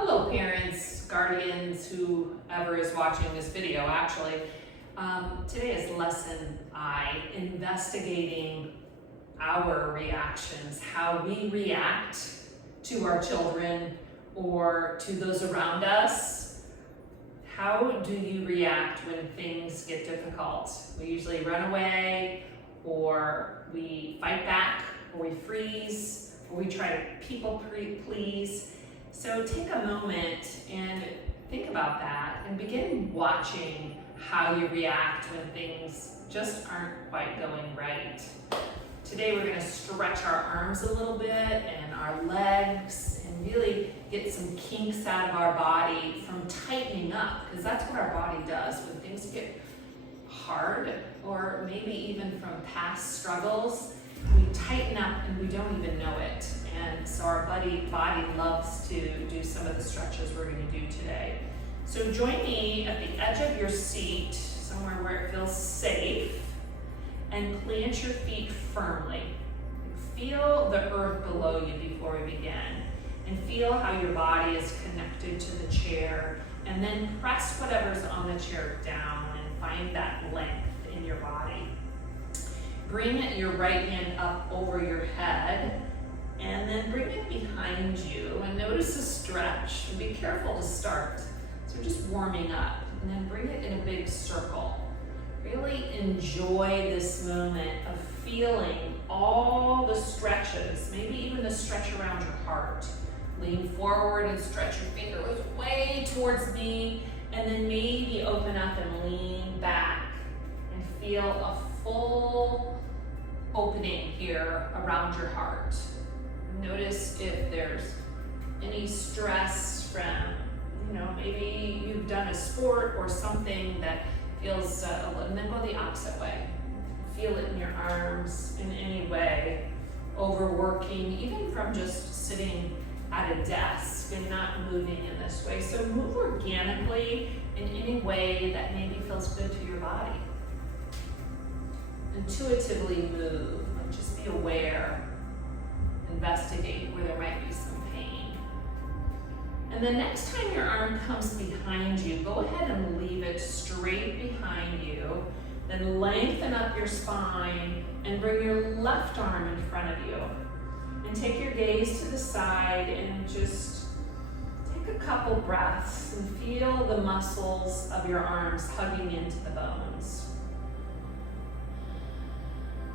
Hello parents, guardians, whoever is watching this video actually. Today is lesson I, investigating our reactions, how we react to our children or to those around us. How do you react when things get difficult? We usually run away, or we fight back, or we freeze, or we try to people please. So take a moment and think about that and begin watching how you react when things just aren't quite going right. Today we're going to stretch our arms a little bit and our legs and really get some kinks out of our body from tightening up, because that's what our body does when things get hard, or maybe even from past struggles. We tighten up and we don't even know it. And so our body loves to do some of the stretches we're going to do today. So join me at the edge of your seat, somewhere where it feels safe, and plant your feet firmly. Feel the earth below you before we begin, and feel how your body is connected to the chair, and then press whatever's on the chair down and find that length in your body. Bring your right hand up over your head, and then bring it behind you, and notice the stretch. And be careful to start. So just warming up, and then bring it in a big circle. Really enjoy this moment of feeling all the stretches, maybe even the stretch around your heart. Lean forward and stretch your fingers way towards me, and then maybe open up and lean back and feel a full opening here around your heart. Notice if there's any stress from, maybe you've done a sport or something that feels, and then go the opposite way. Feel it in your arms in any way, overworking, even from just sitting at a desk and not moving in this way. So move organically in any way that maybe feels good to your body. Intuitively move, and just be aware. Investigate where there might be some pain. And the next time your arm comes behind you, go ahead and leave it straight behind you. Then lengthen up your spine and bring your left arm in front of you. And take your gaze to the side and just take a couple breaths and feel the muscles of your arms hugging into the bones.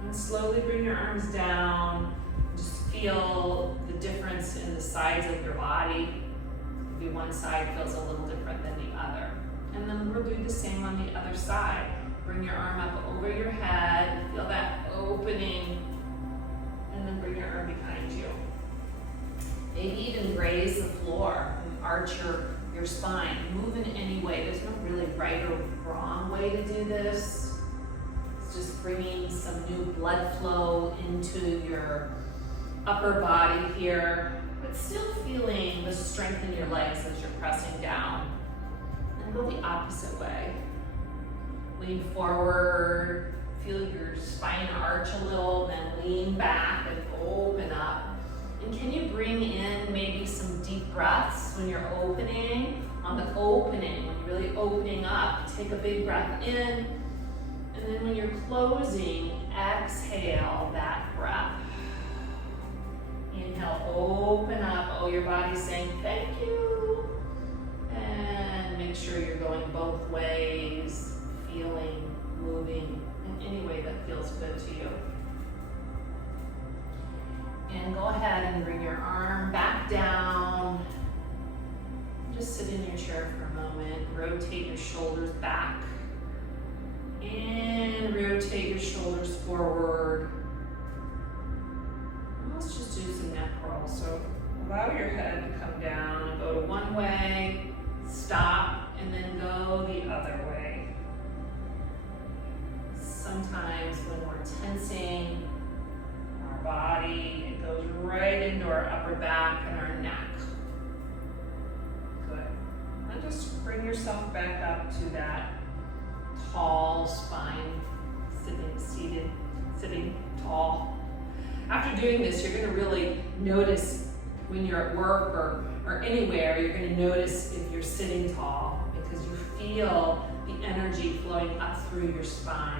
And slowly bring your arms down. Just feel the difference in the sides of your body. Maybe one side feels a little different than the other. And then we'll do the same on the other side. Bring your arm up over your head, feel that opening, and then bring your arm behind you. Maybe even graze the floor and arch your spine. Move in any way. There's no really right or wrong way to do this. It's just bringing some new blood flow into your upper body here, but still feeling the strength in your legs as you're pressing down. And go the opposite way. Lean forward, feel your spine arch a little, then lean back and open up. And can you bring in maybe some deep breaths when you're opening? On the opening, when you're really opening up, take a big breath in. And then when you're closing, exhale that breath. Inhale, open up. Oh, your body's saying thank you. And make sure you're going both ways, feeling, moving in any way that feels good to you. And go ahead and bring your arm back down. Just sit in your chair for a moment. Rotate your shoulders back. And rotate your shoulders forward. Let's just do some neck rolls. So allow your head to come down and go to one way, stop, and then go the other way. Sometimes when we're tensing our body, it goes right into our upper back and our neck. Good. And just bring yourself back up to that tall spine, sitting tall. After doing this, you're going to really notice when you're at work or anywhere, you're going to notice if you're sitting tall because you feel the energy flowing up through your spine.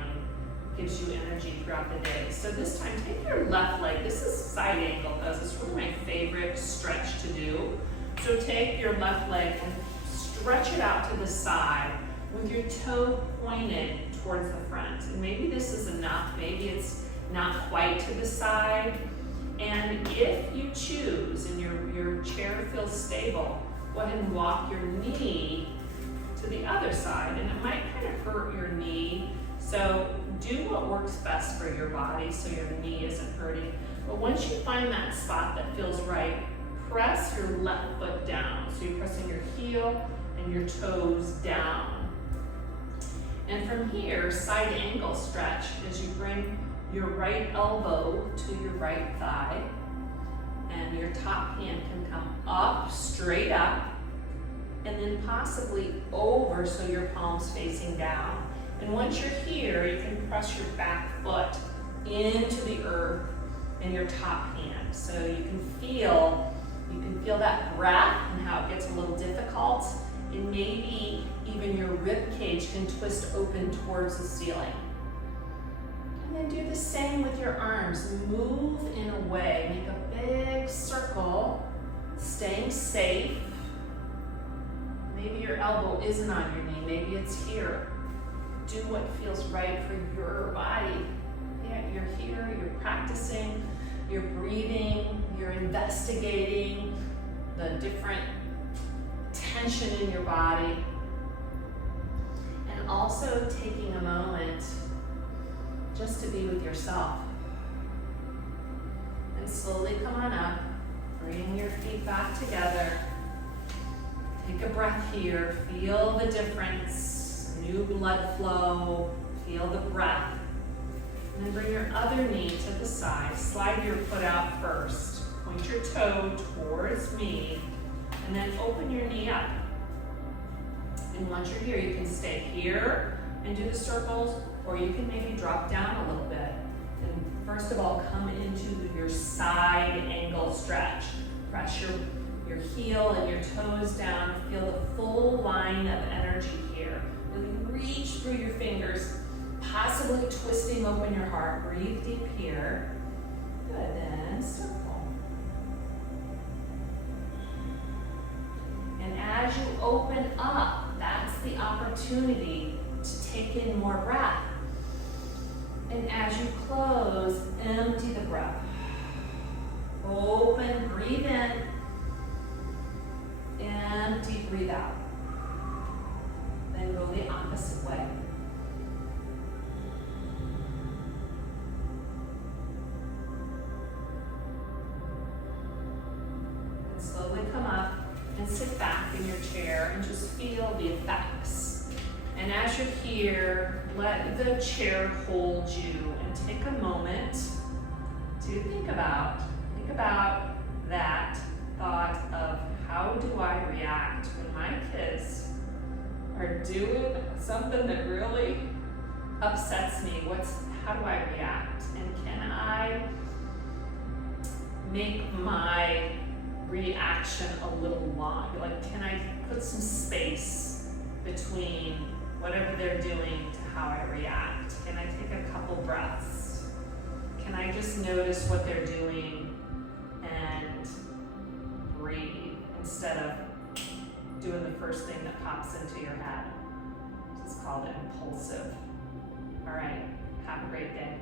Gives you energy throughout the day. So this time, take your left leg. This is side angle pose. It's one of my favorite stretch to do. So take your left leg and stretch it out to the side with your toe pointed towards the front. And maybe this is enough. Maybe it's not quite to the side. And if you choose and your chair feels stable, go ahead and walk your knee to the other side. And it might kind of hurt your knee. So do what works best for your body so your knee isn't hurting. But once you find that spot that feels right, press your left foot down. So you're pressing your heel and your toes down. And from here, side angle stretch as you bring your right elbow to your right thigh. And your top hand can come up, straight up, and then possibly over so your palm's facing down. And once you're here, you can press your back foot into the earth and your top hand. So you can feel that breath and how it gets a little difficult. And maybe even your rib cage can twist open towards the ceiling. And then do the same with your arms. Move in a way, make a big circle, staying safe. Maybe your elbow isn't on your knee, maybe it's here. Do what feels right for your body. Yeah, you're here, you're practicing, you're breathing, you're investigating the different tension in your body. And also taking a moment just to be with yourself. And slowly come on up, bring your feet back together. Take a breath here, feel the difference. New blood flow, feel the breath. And then bring your other knee to the side. Slide your foot out first. Point your toe towards me. And then open your knee up. And once you're here, you can stay here and do the circles, or you can maybe drop down a little bit. And first of all, come into your side angle stretch. Press your heel and your toes down. Feel the full line of energy here. Really reach through your fingers, possibly twisting open your heart. Breathe deep here. Good, then circle. And as you open up, that's the opportunity to take in more breath. And as you close, empty the breath. Open, breathe in. Empty, breathe out. Then go the opposite way. And slowly come up and sit back in your chair and just feel the effects. And as you're here, let the chair hold you and take a moment to think about that thought of how do I react when my kids are doing something that really upsets me. How do I react? And can I make my reaction a little long? Like, can I put some space between whatever they're doing to how I react? Can I take a couple breaths? Can I just notice what they're doing and breathe instead of doing the first thing that pops into your head? It's called impulsive. All right, have a great day.